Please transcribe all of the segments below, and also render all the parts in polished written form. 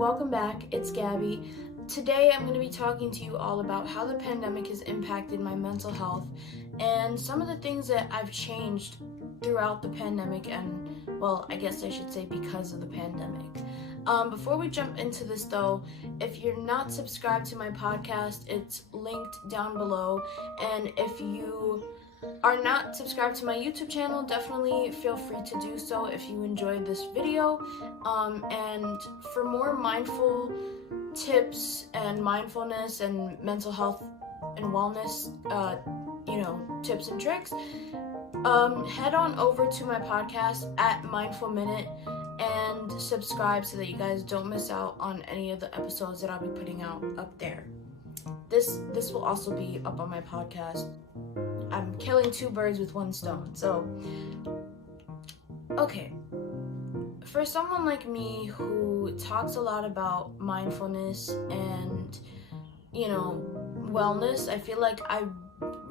welcome back. It's Gabby. Today I'm going to be talking to you all about how the pandemic has impacted my mental health and some of the things that I've changed throughout the pandemic and, well, I guess I should say because of the pandemic. Before we jump into this though, if you're not subscribed to my podcast, it's linked down below, and if you are not subscribed to my YouTube channel, definitely feel free to do so if you enjoyed this video. And for more mindful tips and mindfulness and mental health and wellness, tips and tricks, head on over to my podcast at Mindful Minute and subscribe so that you guys don't miss out on any of the episodes that I'll be putting out up there. This will also be up on my podcast. I'm killing two birds with one stone. So, okay. For someone like me who talks a lot about mindfulness and, wellness, I feel like I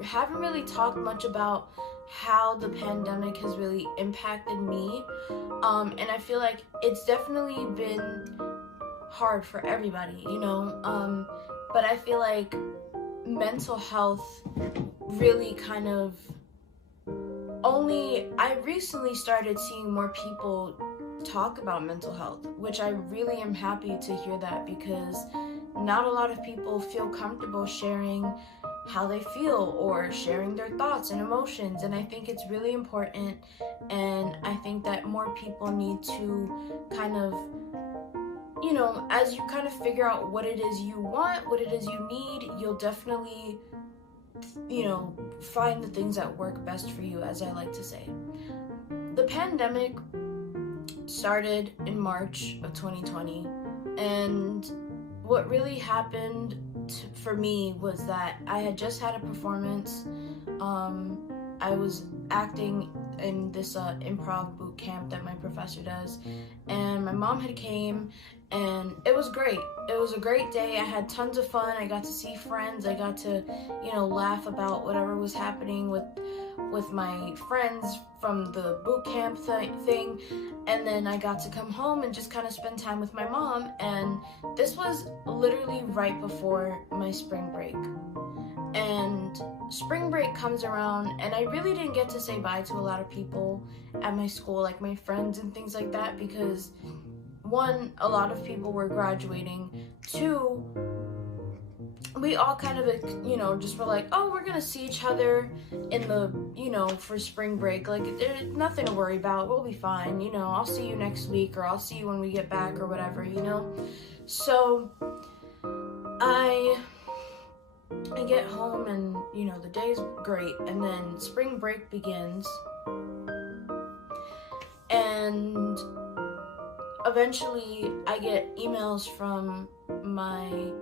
haven't really talked much about how the pandemic has really impacted me. And I feel like it's definitely been hard for everybody, but I feel like mental health really I recently started seeing more people talk about mental health, which I really am happy to hear that, because not a lot of people feel comfortable sharing how they feel or sharing their thoughts and emotions, and I think it's really important, and I think that more people need to as you figure out what it is you want, what it is you need, you'll definitely find the things that work best for you, as I like to say. The pandemic started in March of 2020, and what really happened for me was that I had just had a performance. I was acting in this improv boot camp that my professor does, and my mom had came, and it was great. It was a great day. I had tons of fun. I got to see friends. I got to, laugh about whatever was happening with my friends from the boot camp thing, and then I got to come home and just spend time with my mom, and this was literally right before my spring break. And spring break comes around, and I really didn't get to say bye to a lot of people at my school, like my friends and things like that, because one, a lot of people were graduating. Two, we all just were like, oh, we're gonna see each other in the, for spring break. Like, there's nothing to worry about. We'll be fine. I'll see you next week, or I'll see you when we get back, or whatever, So I get home, and, the day's great. And then spring break begins. And eventually I get emails from my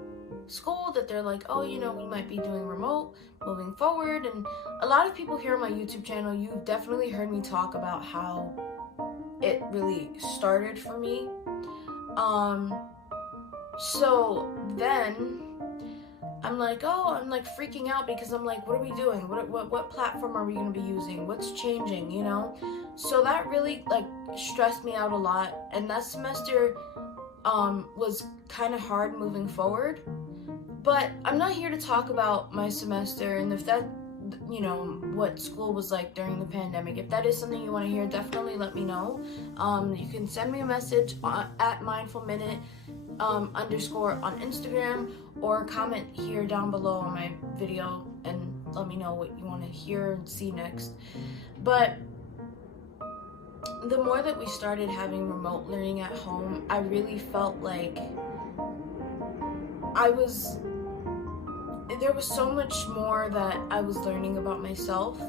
school that they're like, oh, we might be doing remote moving forward. And a lot of people here on my YouTube channel, you've definitely heard me talk about how it really started for me. So then I'm freaking out, because I'm like, what are we doing? What platform are we going to be using? What's changing, So that really stressed me out a lot, and that semester was kind of hard moving forward. But I'm not here to talk about my semester, and if that, what school was like during the pandemic. If that is something you want to hear, definitely let me know. You can send me a message at mindfulminute_ on Instagram, or comment here down below on my video and let me know what you want to hear and see next. But the more that we started having remote learning at home, I really felt like there was so much more that I was learning about myself,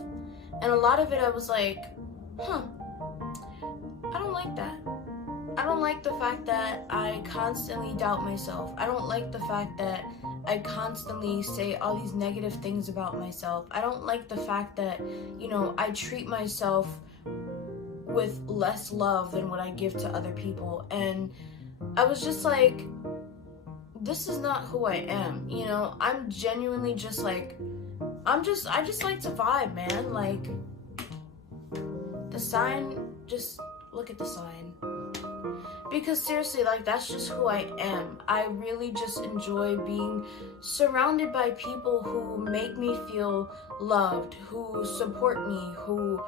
and a lot of it I was like, I don't like that. I don't like the fact that I constantly doubt myself. I don't like the fact that I constantly say all these negative things about myself. I don't like the fact that, I treat myself with less love than what I give to other people. And I was just like, this is not who I am. I'm genuinely just like, I just like to vibe, man. Like, the sign, just look at the sign. Because seriously, like, that's just who I am. I really just enjoy being surrounded by people who make me feel loved, who support me, who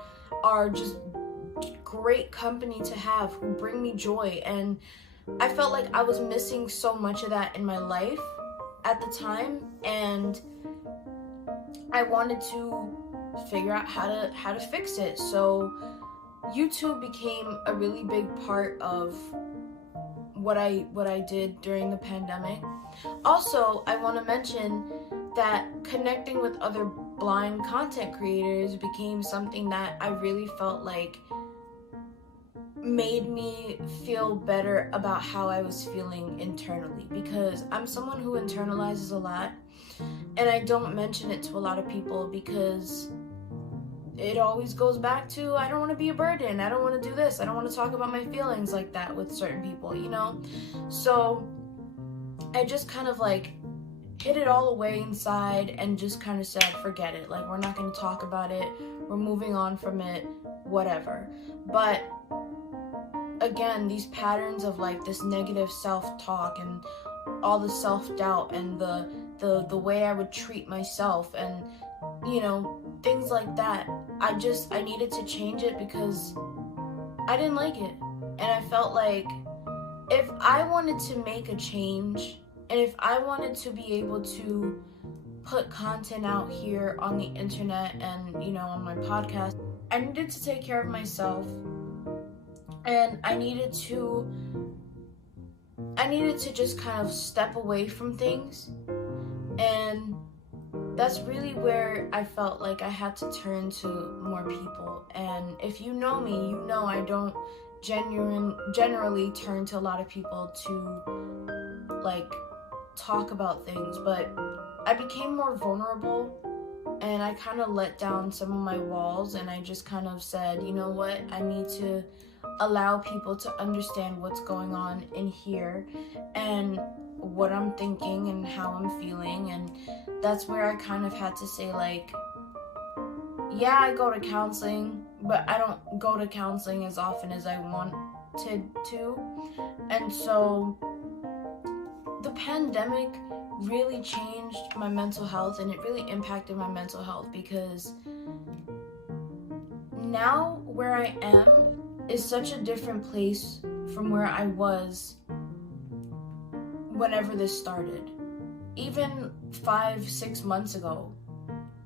are just great company to have, who bring me joy. And I felt like I was missing so much of that in my life at the time, and I wanted to figure out how to fix it. So YouTube became a really big part of what I did during the pandemic. Also, I want to mention that connecting with other blind content creators became something that I really felt like made me feel better about how I was feeling internally, because I'm someone who internalizes a lot, and I don't mention it to a lot of people because it always goes back to, I don't want to be a burden, I don't want to do this, I don't want to talk about my feelings like that with certain people, you know? So I just kind of like hid it all away inside and just kind of said, forget it, like, we're not going to talk about it, we're moving on from it, whatever. But again, these patterns of like this negative self-talk and all the self-doubt and the way I would treat myself and, you know, things like that, I needed to change it because I didn't like it. And I felt like if I wanted to make a change, and if I wanted to be able to put content out here on the internet and, you know, on my podcast, I needed to take care of myself, and I needed to just kind of step away from things. And that's really where I felt like I had to turn to more people. And if you know me, you know I don't generally turn to a lot of people to like talk about things, but I became more vulnerable, and I kind of let down some of my walls, and I just kind of said, you know what, I need to allow people to understand what's going on in here and what I'm thinking and how I'm feeling. And that's where I kind of had to say, like, yeah, I go to counseling, but I don't go to counseling as often as I wanted to. And so the pandemic really changed my mental health, and it really impacted my mental health, because now where I am is such a different place from where I was whenever this started. Even 5-6 months ago,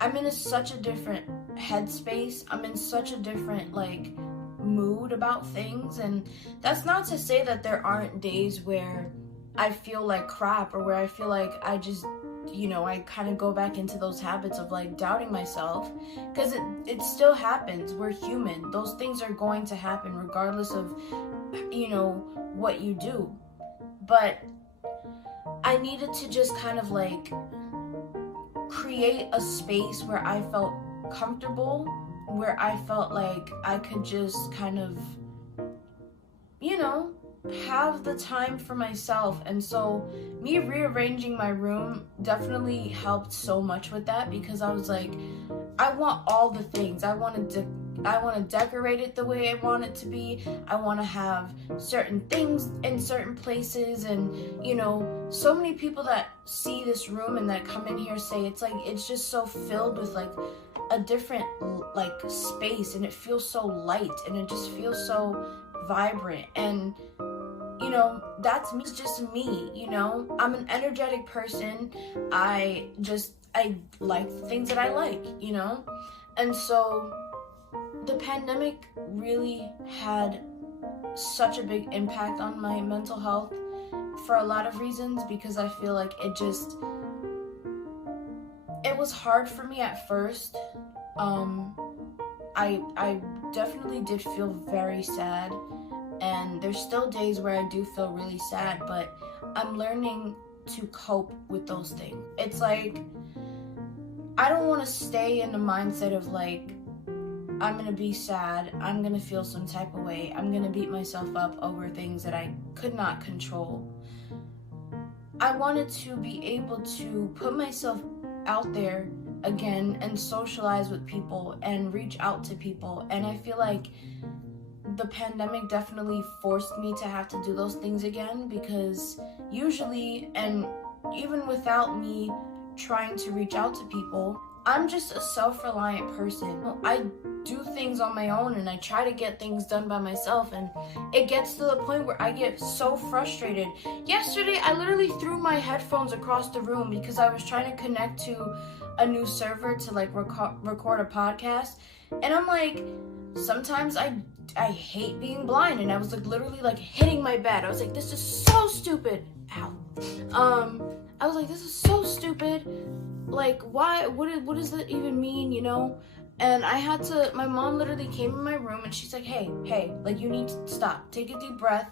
I'm in such a different headspace. I'm in such a different like mood about things. And that's not to say that there aren't days where I feel like crap, or where I feel like I just, you know, I kind of go back into those habits of like doubting myself, because it still happens. We're human. Those things are going to happen regardless of, you know, what you do. But I needed to just kind of like create a space where I felt comfortable, where I felt like I could just kind of, you know, have the time for myself. And so me rearranging my room definitely helped so much with that, because I was like, I want all the things. I want to decorate it the way I want it to be. I want to have certain things in certain places. And, you know, so many people that see this room and that come in here say it's like, it's just so filled with like a different like space, and it feels so light, and it just feels so vibrant. And, you know, that's me. It's just me, you know, I'm an energetic person. I like the things that I like, you know. And so the pandemic really had such a big impact on my mental health for a lot of reasons, because I feel like it was hard for me at first. I definitely did feel very sad, and there's still days where I do feel really sad, but I'm learning to cope with those things. It's like, I don't want to stay in the mindset of like, I'm gonna be sad, I'm gonna feel some type of way, I'm gonna beat myself up over things that I could not control. I wanted to be able to put myself out there again and socialize with people and reach out to people. And I feel like the the pandemic definitely forced me to have to do those things again, because usually, and even without me trying to reach out to people, I'm just a self-reliant person. I do things on my own and I try to get things done by myself, and it gets to the point where I get so frustrated. Yesterday, I literally threw my headphones across the room because I was trying to connect to a new server to like record a podcast, and I'm like, sometimes I hate being blind, and I was like literally like hitting my bed. I was like, this is so stupid. Ow. I was like, this is so stupid. Like, why? What does that even mean, you know? And I had to, my mom literally came in my room and she's like, hey, like, you need to stop, take a deep breath.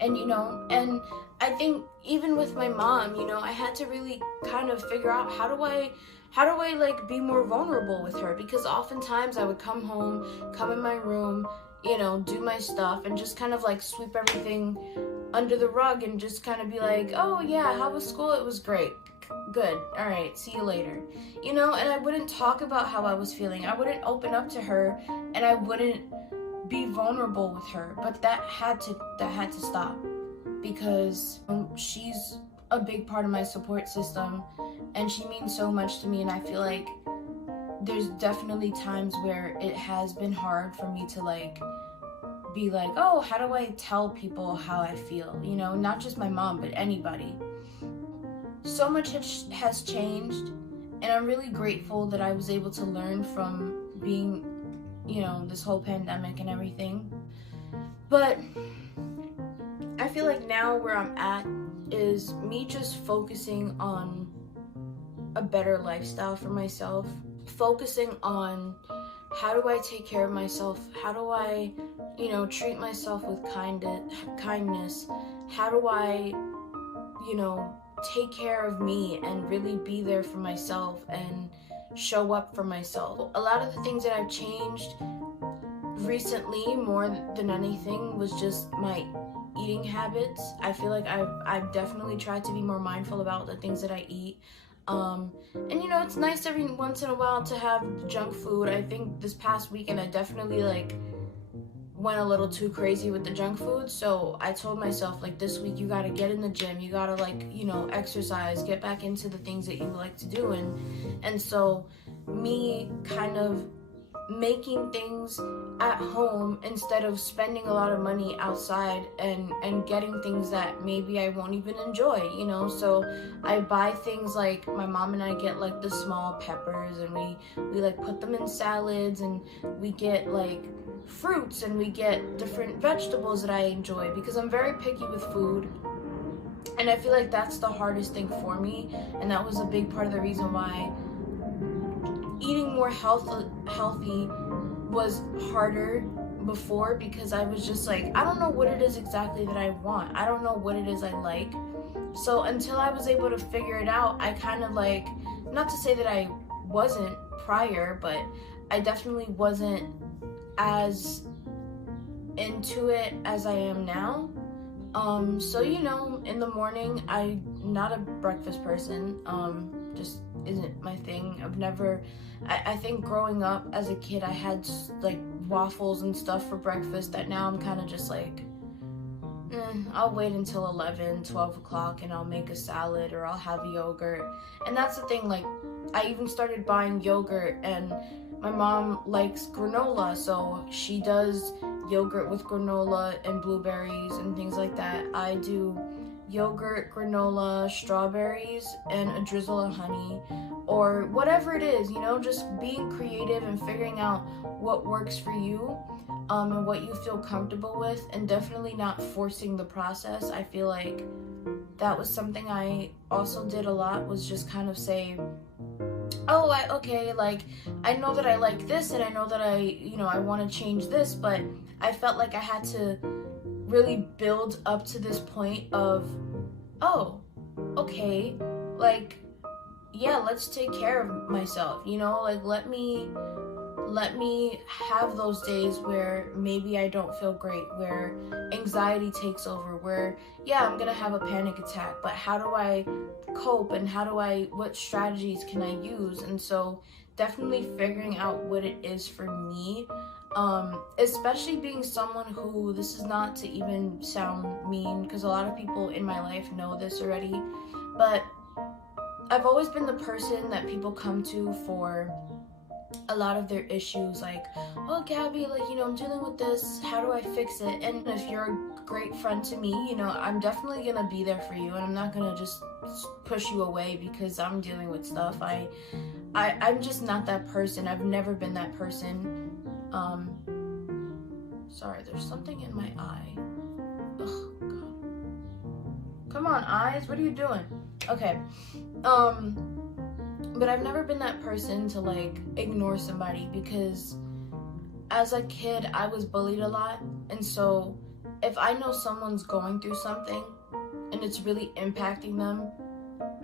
And, you know, and I think even with my mom, you know, I had to really kind of figure out how do I like be more vulnerable with her, because oftentimes I would come home, come in my room, you know, do my stuff and just kind of like sweep everything under the rug and just kind of be like, oh yeah, how was school? It was great. Good. All right. See you later. You know, and I wouldn't talk about how I was feeling. I wouldn't open up to her, and I wouldn't be vulnerable with her. But that had to stop, because she's a big part of my support system and she means so much to me, and I feel like there's definitely times where it has been hard for me to like be like, oh, how do I tell people how I feel? You know, not just my mom, but anybody. So much has changed, and I'm really grateful that I was able to learn from being, you know, this whole pandemic and everything. But I feel like now where I'm at is me just focusing on a better lifestyle for myself, focusing on how do I take care of myself, how do I, you know, treat myself with kindness, how do I, you know, take care of me and really be there for myself and show up for myself. A lot of the things that I've changed recently more than anything was just my eating habits. I feel like I've definitely tried to be more mindful about the things that I eat. And you know, it's nice every once in a while to have junk food. I think this past weekend I definitely like went a little too crazy with the junk food, so I told myself like this week you gotta get in the gym, you gotta like, you know, exercise, get back into the things that you like to do, and so me kind of making things at home instead of spending a lot of money outside and getting things that maybe I won't even enjoy, you know. So I buy things like, my mom and I get like the small peppers, and we like put them in salads, and we get like fruits, and we get different vegetables that I enjoy, because I'm very picky with food, and I feel like that's the hardest thing for me, and that was a big part of the reason why eating more healthy was harder before, because I was just like, I don't know what it is exactly that I want, I don't know what it is I like. So until I was able to figure it out, I kind of like, not to say that I wasn't prior, but I definitely wasn't as into it as I am now. So you know, in the morning, I'm not a breakfast person, just isn't my thing. I think growing up as a kid, I had like waffles and stuff for breakfast, that now I'm kind of just like, I'll wait until 11, 12 o'clock and I'll make a salad, or I'll have yogurt. And that's the thing, like, I even started buying yogurt, and my mom likes granola, so she does yogurt with granola and blueberries and things like that. I do yogurt, granola, strawberries, and a drizzle of honey, or whatever it is, you know, just being creative and figuring out what works for you, and what you feel comfortable with, and definitely not forcing the process. I feel like that was something I also did a lot, was just kind of say, oh, okay, like, I know that I like this, and I know that I want to change this, but I felt like I had to really build up to this point of, oh, okay, like, yeah, let's take care of myself, you know, like, let me have those days where maybe I don't feel great, where anxiety takes over, where, yeah, I'm gonna have a panic attack, but how do I cope, and what strategies can I use? And so definitely figuring out what it is for me, Especially being someone who, this is not to even sound mean, because a lot of people in my life know this already, but I've always been the person that people come to for a lot of their issues, like, oh, Gabby, like, I'm dealing with this, how do I fix it? And if you're a great friend to me, I'm definitely gonna be there for you, and I'm not gonna just push you away because I'm dealing with stuff. I'm just not that person. I've never been that person. Sorry, there's something in my eye. Ugh, God. Come on, eyes, what are you doing? Okay. But I've never been that person to, like, ignore somebody, because as a kid, I was bullied a lot. And so if I know someone's going through something and it's really impacting them,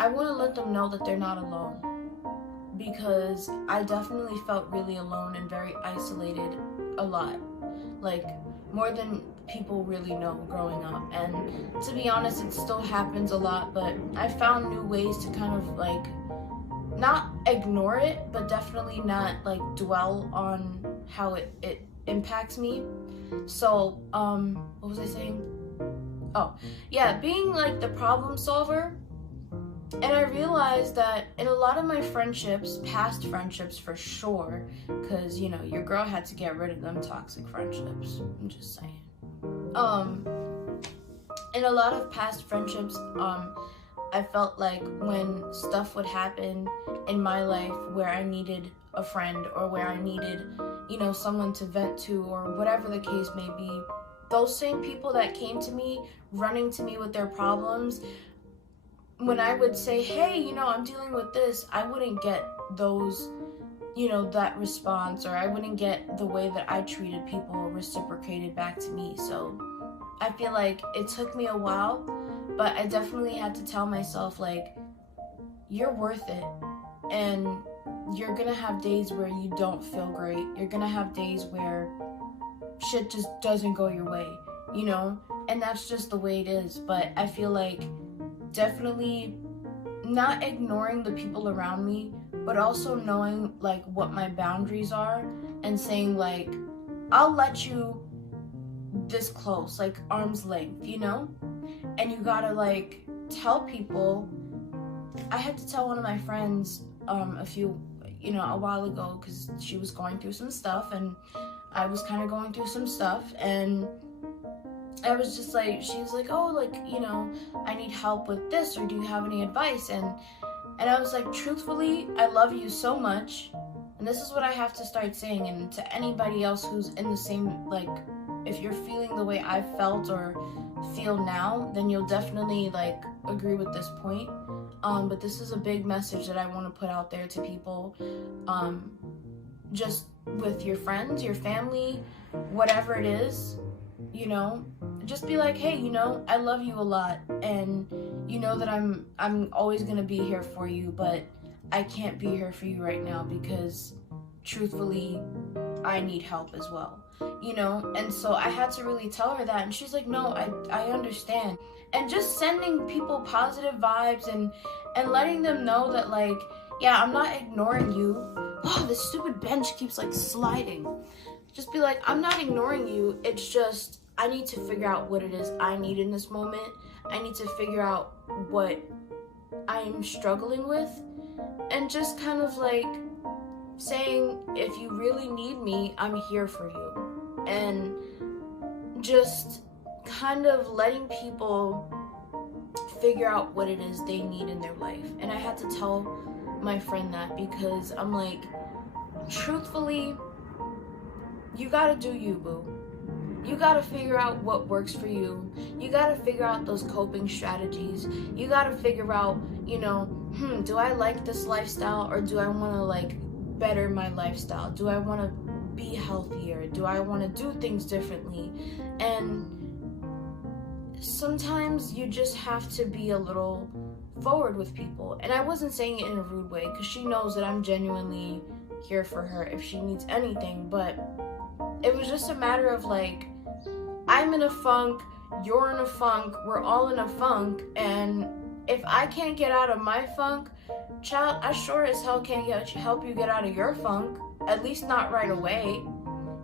I want to let them know that they're not alone. Because I definitely felt really alone and very isolated a lot. Like, more than people really know growing up. And to be honest, it still happens a lot, but I found new ways to kind of, like, not ignore it, but definitely not, like, dwell on how it impacts me. So, what was I saying? Oh, yeah, being, like, the problem solver. And I realized that in a lot of my friendships, past friendships for sure, because, your girl had to get rid of them toxic friendships. I'm just saying. In a lot of past friendships, I felt like when stuff would happen in my life where I needed a friend, or where I needed, someone to vent to, or whatever the case may be, those same people that came to me, running to me with their problems, when I would say, hey, I'm dealing with this, I wouldn't get those, that response, or I wouldn't get the way that I treated people reciprocated back to me. So I feel like it took me a while, but I definitely had to tell myself, like, you're worth it. And you're gonna have days where you don't feel great. You're gonna have days where shit just doesn't go your way, And that's just the way it is. But I feel like definitely not ignoring the people around me, but also knowing, like, what my boundaries are, and saying, like, I'll let you this close, like, arm's length, And you gotta, like, tell people. I had to tell one of my friends a while ago, because she was going through some stuff, and I was kind of going through some stuff, and I was just like, she was like, oh, like, I need help with this, or do you have any advice? And I was like, truthfully, I love you so much, and this is what I have to start saying, and to anybody else who's in the same, like, if you're feeling the way I felt or feel now, then you'll definitely, like, agree with this point. But this is a big message that I want to put out there to people, just with your friends, your family, whatever it is, just be like, hey, I love you a lot, and that I'm always gonna be here for you, but I can't be here for you right now because truthfully, I need help as well, and so I had to really tell her that, and she's like, no, I understand. And just sending people positive vibes and letting them know that, like, yeah, I'm not ignoring you. Oh, this stupid bench keeps, like, sliding. Just be like, I'm not ignoring you, it's just I need to figure out what it is I need in this moment. I need to figure out what I'm struggling with, and just kind of, like, saying, if you really need me, I'm here for you. And just kind of letting people figure out what it is they need in their life. And I had to tell my friend that, because I'm like, truthfully, you gotta do you, boo. You gotta figure out what works for you. You gotta figure out those coping strategies. You gotta figure out, do I like this lifestyle, or do I want to, like, better my lifestyle? Do I want to be healthier? Do I want to do things differently? And sometimes you just have to be a little forward with people. And I wasn't saying it in a rude way, because she knows that I'm genuinely here for her if she needs anything, but it was just a matter of, like, I'm in a funk, you're in a funk, we're all in a funk, and if I can't get out of my funk, child, I sure as hell can't help you get out of your funk, at least not right away.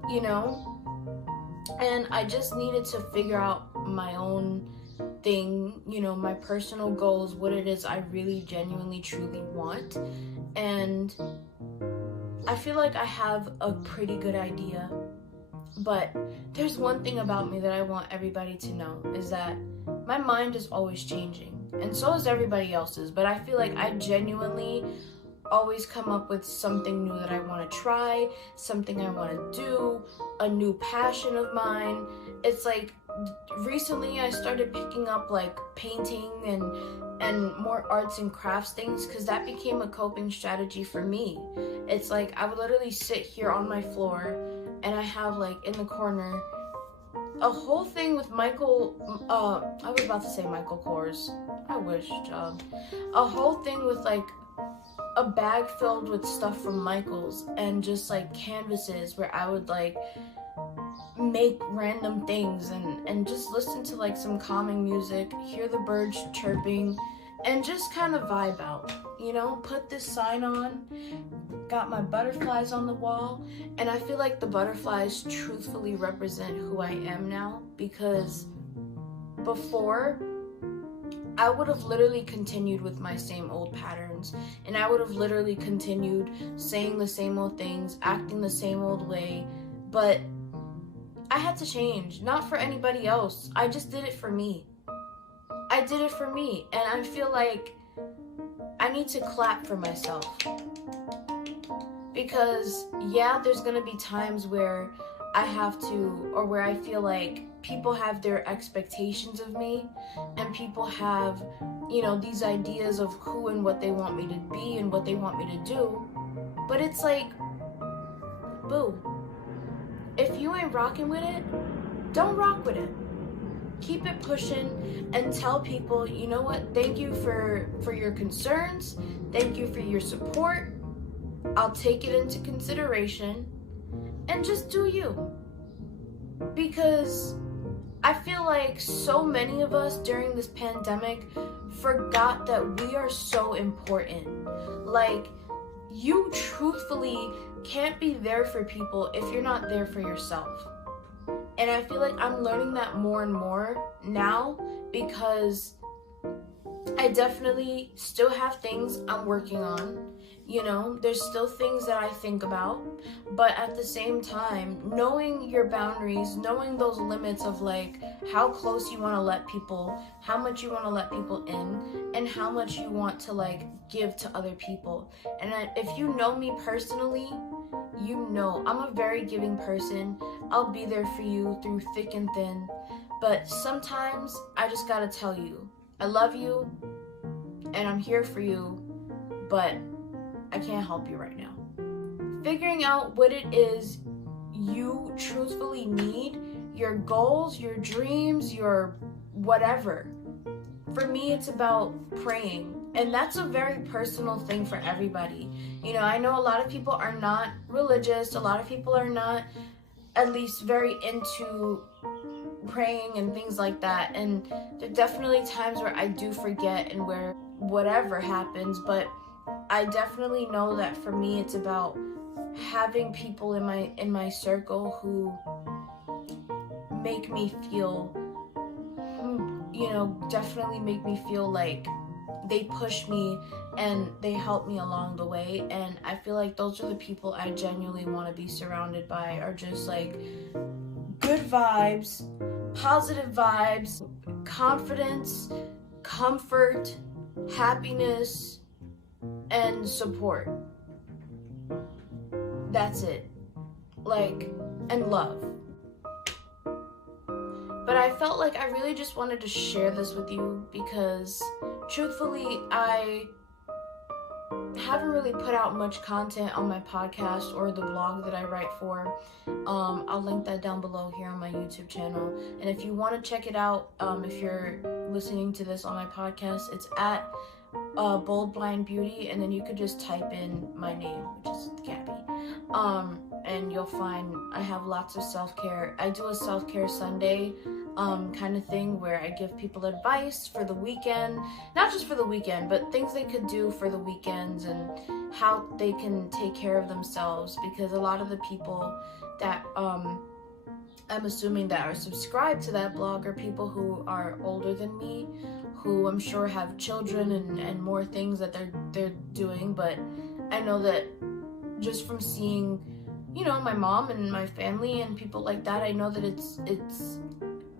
you know? And I just needed to figure out my own thing, you know, my personal goals, what it is I really genuinely truly want. And I feel like I have a pretty good idea. But there's one thing about me that I want everybody to know, is that my mind is always changing. And so is everybody else's. But I feel like I genuinely always come up with something new that I want to try, something I want to do, a new passion of mine. It's like recently I started picking up like painting and more arts and crafts things, because that became a coping strategy for me. It's like I would literally sit here on my floor and I have like in the corner a whole thing with Michael, I was about to say Michael Kors. I wish, a whole thing with like a bag filled with stuff from Michael's and just like canvases where I would like make random things and just listen to like some calming music, hear the birds chirping, and just kind of vibe out, you know? Put this sign on, got my butterflies on the wall, and I feel like the butterflies truthfully represent who I am now, because before I would have literally continued with my same old patterns, and I would have literally continued saying the same old things, acting the same old way, but I had to change, not for anybody else. I just did it for me. I did it for me, and I feel like I need to clap for myself. Because, yeah, there's gonna be times where I have to, or where I feel like people have their expectations of me, and people have, you know, these ideas of who and what they want me to be and what they want me to do. But it's like, boo, if you ain't rocking with it, don't rock with it. Keep it pushing and tell people, you know what, thank you for your concerns, thank you for your support, I'll take it into consideration, and just do you. Because I feel like so many of us during this pandemic forgot that we are so important. Like, you truthfully can't be there for people if you're not there for yourself. And I feel like I'm learning that more and more now, because I definitely still have things I'm working on. You know, there's still things that I think about, but at the same time, knowing your boundaries, knowing those limits of like how close you want to let people, how much you want to let people in, and how much you want to like give to other people. And if you know me personally, you know I'm a very giving person. I'll be there for you through thick and thin, but sometimes I just gotta tell you, I love you, and I'm here for you, but I can't help you right now. Figuring out what it is you truthfully need, your goals, your dreams, your whatever. For me, it's about praying. And that's a very personal thing for everybody. You know, I know a lot of people are not religious. A lot of people are not, at least, very into praying and things like that. And there are definitely times where I do forget and where whatever happens, but I definitely know that for me it's about having people in my circle who make me feel, you know, definitely make me feel like they push me and they help me along the way. And I feel like those are the people I genuinely want to be surrounded by, are just like good vibes, positive vibes, confidence, comfort, happiness, and support. That's it. Like, and love. But I felt like I really just wanted to share this with you because truthfully, I haven't really put out much content on my podcast or the blog that I write for. I'll link that down below here on my YouTube channel. And if you want to check it out, if you're listening to this on my podcast, it's at Bold Blind Beauty, and then you could just type in my name, which is Gabby, and you'll find I have lots of self-care. I do a self-care Sunday kind of thing where I give people advice for the weekend, not just for the weekend, but things they could do for the weekends and how they can take care of themselves, because a lot of the people that I'm assuming that are subscribed to that blog are people who are older than me, who I'm sure have children and more things that they're doing. But I know that just from seeing, you know, my mom and my family and people like that, I know that it's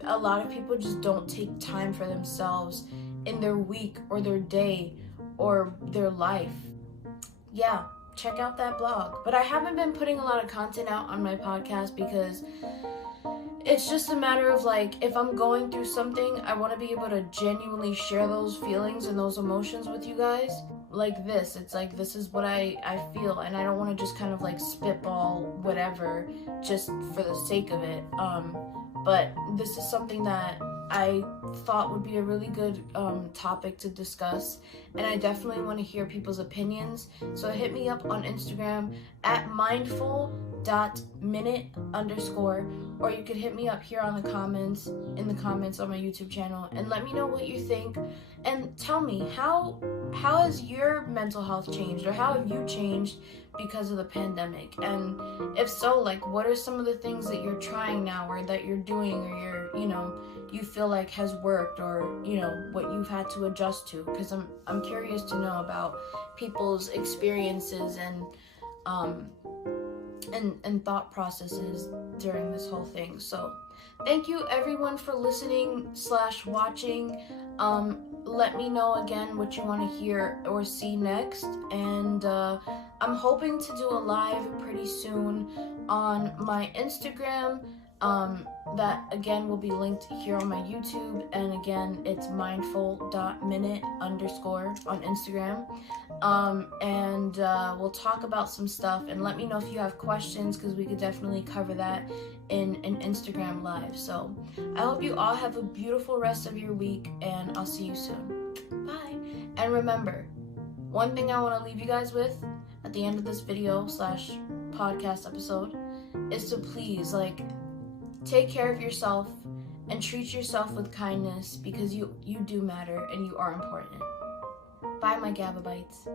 a lot of people just don't take time for themselves in their week or their day or their life. Yeah, check out that blog. But I haven't been putting a lot of content out on my podcast because it's just a matter of like, if I'm going through something, I want to be able to genuinely share those feelings and those emotions with you guys. Like this, it's like, this is what I feel, and I don't want to just kind of like spitball whatever just for the sake of it. But this is something that I thought would be a really good topic to discuss, and I definitely want to hear people's opinions. So hit me up on Instagram at mindful.minute_, or you could hit me up here in the comments on my YouTube channel, and let me know what you think, and tell me how has your mental health changed, or how have you changed because of the pandemic? And if so, like, what are some of the things that you're trying now, or that you're doing, or you feel like has worked, or what you've had to adjust to? Because I'm curious to know about people's experiences and thought processes during this whole thing. So thank you everyone for listening / watching. Let me know again what you want to hear or see next, and I'm hoping to do a live pretty soon on my Instagram. That again will be linked here on my YouTube, and again it's mindful.minute_ on Instagram. And we'll talk about some stuff, and let me know if you have questions, because we could definitely cover that in an Instagram live. So I hope you all have a beautiful rest of your week, and I'll see you soon. Bye. And remember, one thing I want to leave you guys with at the end of this video / podcast episode is to please, like, take care of yourself and treat yourself with kindness, because you do matter and you are important. Bye, my Gababites.